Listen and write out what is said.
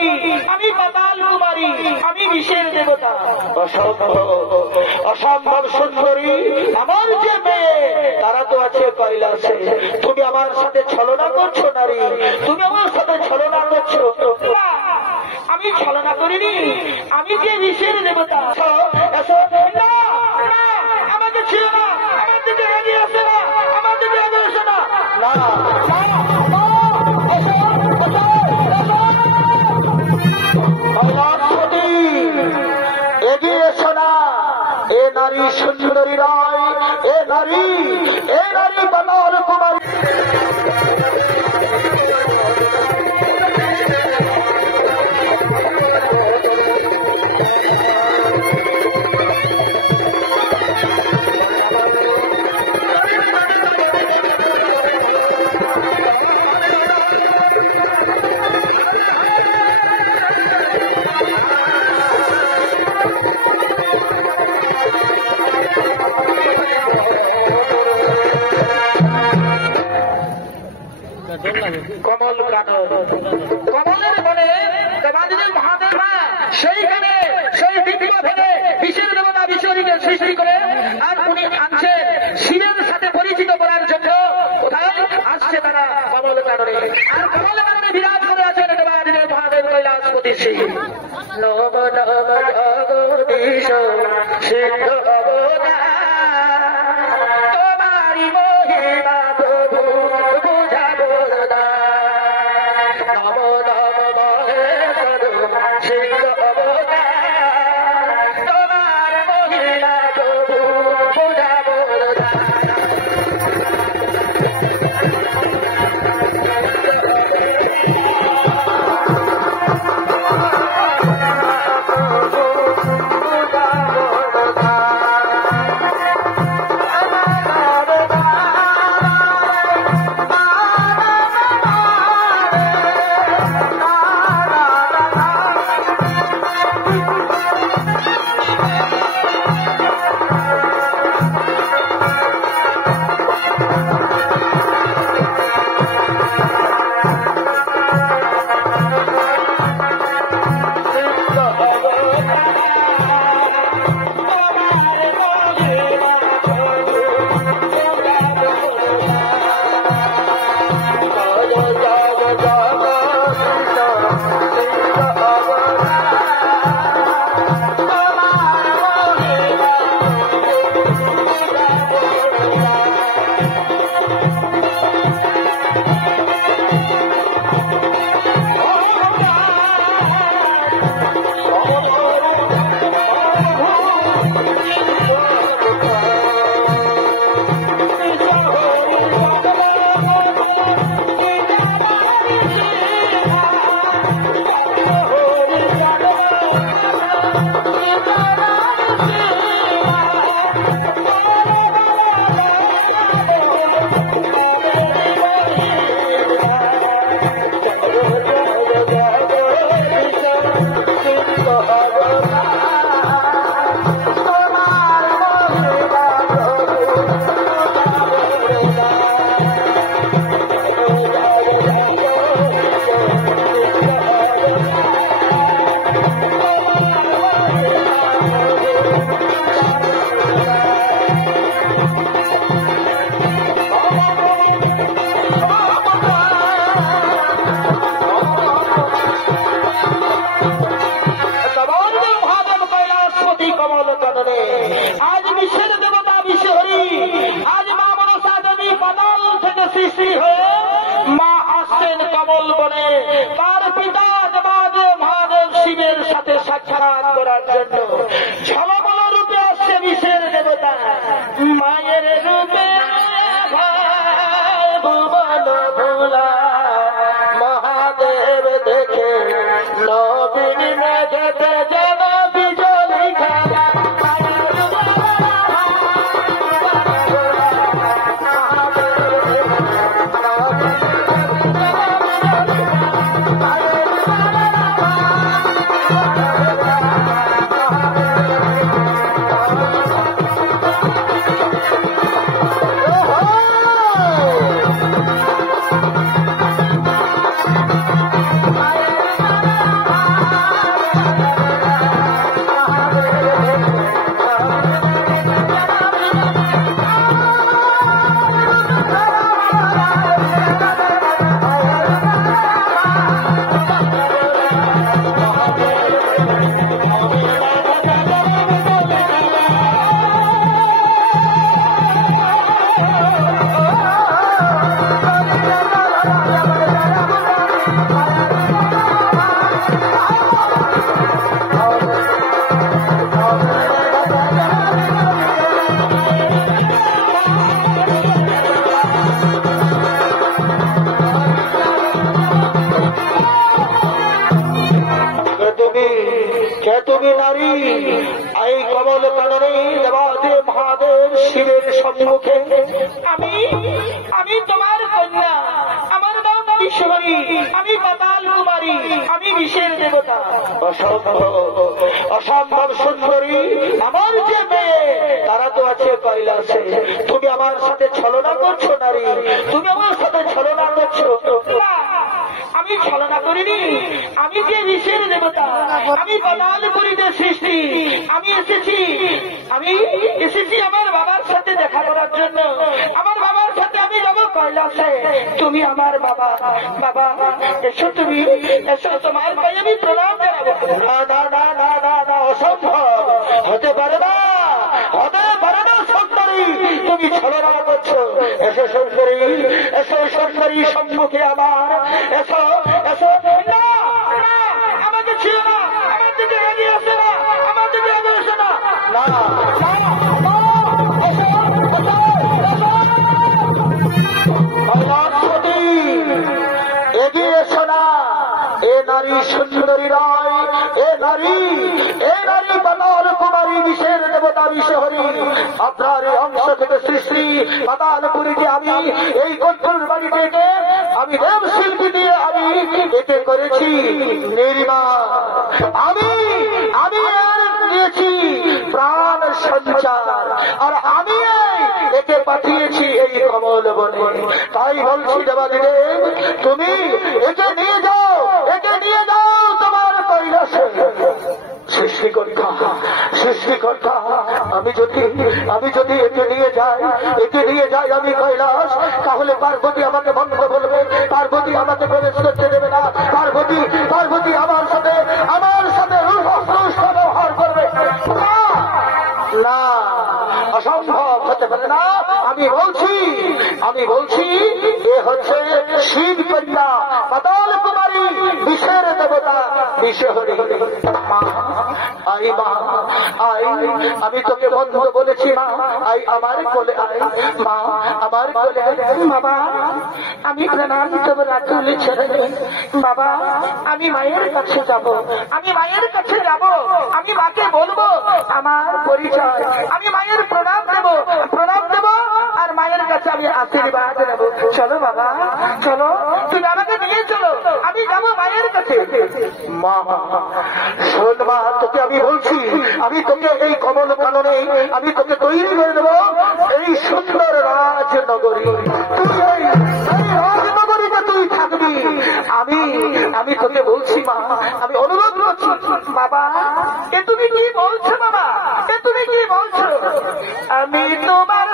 কুমারী, আমি পাতাল কুমারী, আমি বিষের দেবতা। অসম্ভব সুন্দরী আমার যে মেয়ে, তারা তো আছে কৈলাসে। তুমি আমার সাথে ছলনা করছো নারী, তুমি আমার সাথে ছলনা করছো। আমি ছলনা করিনি, আমি যে বিষের দেবতা। আমাকে ছিল না, আমার দিকে এগিয়ে আসে না, আমার দিকে এগিয়ে আসে না। এগিয়ে এসো না, এ নারী সুন্দরী নয়, এ নারী পাতাল কুমারী। কমল কানন, কমলের বনে দেবাদিদেব মহাদেব সেইখানে সেই দিব্য ভেবে বিষের দেবতা বিশ্বহরিকে সৃষ্টি করে, আর উনি আনছেন শিবের সাথে পরিচিত করার জন্য। কোথায় আসছে তারা? কমল কাননে। আর কমল কাননে বিরাজ করে আছেন দেবাদিদেব মহাদেব কৈলাসপতি শিব। নম নম জগদীশ সিদ্ধ অবতার, তোমারি মহিমা প্রভু বুঝাবো না। নম নম মহেশ্বর সিদ্ধ অবতার, তোমার মহিমা প্রভু বুঝাবো না। তুমি নারী এই কমল কাননে দেবাদেব মহাদেব শিবের সম্মুখে আমি তোমার কন্যা, আমার নাম বিশ্বহরী, আমি পাতাল কুমারী, আমি বিষের দেবতা। অসম্ভব সুন্দরী আমার যে মেয়ে তারা তো আছে কৈলাসে। তুমি আমার সাথে ছলনা করছো নারী, তুমি আমার সাথে ছলনা করছো। আমি ছলনা করিনি, আমি যে বিষের দেবতা, আমি পাতালপুরীদের সৃষ্টি। আমি এসেছি আমার বাবার সাথে দেখা করার জন্য। আমার বাবার সাথে আমি যাবো কৈলাসে। তুমি আমার বাবা, বাবা এসো, তুমি এসো, তোমার পায়ে আমি প্রণাম জানাবো। না না না না না না, অসম্ভব, হতে পারে না, হতে পারে না সুন্দরী, তুমি ছলনা করছো। এসো সুন্দরী, এসো সুন্দরী সম্মুখে আমার, এসো এসো। না আমাকে ছিল না, আমার দিকে এগিয়ে আসে না, আমার দিকে এগিয়ে আসে না। না এগিয়ে এসো না। এ নারী সুন্দরী নয়, এ নারী পাতাল কুমারী বিষের দেবতা বিষহরী। আপনার এই অংশ থেকে সৃষ্টি পাতালপুরীকে আমি এই কন্ট্রোল বাড়ি থেকে আমি দেব শিল্পী দিয়ে আমি এতে করেছি নির্মা। আমি দিয়েছি প্রাণ সঞ্চার, আর আমি একে পাঠিয়েছি এই কমল বনে। তাই বলছি দেবাদিদেব, তুমি একে নিয়ে যাও, একে নিয়ে যাও তোমার কৈলাসে। সৃষ্টিকর্তা, আমি যদি একে নিয়ে যাই আমি কৈলাস, তাহলে পার্বতী আমাকে বন্ধ বলবে, পার্বতী আমাকে প্রবেশ করতে দেবে না, পার্বতী আমার সাথে ব্যবহার করবে না, অসম্ভব, হতে পারে না। আমি বলছি এ হচ্ছে শিব কন্যা পাতাল কুমারী বিষের দেবতা বিষহরী। আমি তোকে বন্ধ বলেছি মা, আমার কোলে আয় মা, আমার কোলে বাবা। আমি প্রণাম তোমরা তুলে ছেড়ে বাবা, আমি মায়ের কাছে যাব, আমি মাকে বলবো আমার পরিচয়, আমি মায়ের প্রণাম দেব আর মায়ের কাছে আমি আশীর্বাদ নেব। চলো বাবা, চলো, তুমি আমাকে নিয়ে চলো, আমি যাবো মায়ের কাছে। মা শোন মা, তোকে আমি বলছি, আমি তোকে এই কমল কাননে আমি তোকে তৈরি করে দেবো এই সুন্দর রাজনগরী। তুই এই রাজনগরীতে তুই থাকবি। আমি তোকে বলছি মা, আমি অনুরোধ করছি বাবা। এ তুমি কি বলছো বাবা, এ তুমি কি বলছো? আমি তোমার